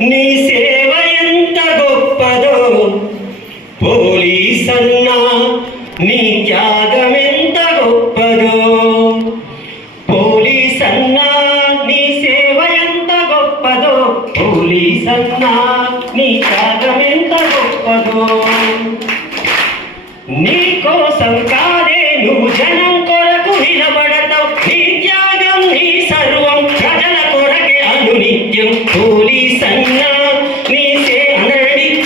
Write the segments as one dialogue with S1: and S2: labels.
S1: నీ సేవ ఎంత గొప్పదో. పోలీసన్నా నీ త్యాగం ఎంత గొప్పదో. పోలీసన్నా నీ సేవ ఎంత గొప్పదో. పోలీసన్నా నీ త్యాగం ఎంత గొప్పదో. నీ కోసం కాదే నువ్వు జనం కొరకు నిలబడతావు. నీ త్యాగం నీ సర్వం ప్రజల కొరకే అనునిత్యం.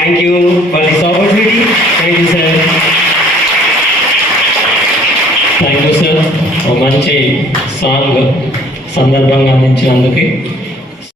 S1: Thank you for this opportunity thank you sir
S2: thank you sir ఒక మంచి సాంగ్ సందర్భంగా అందించినందుకు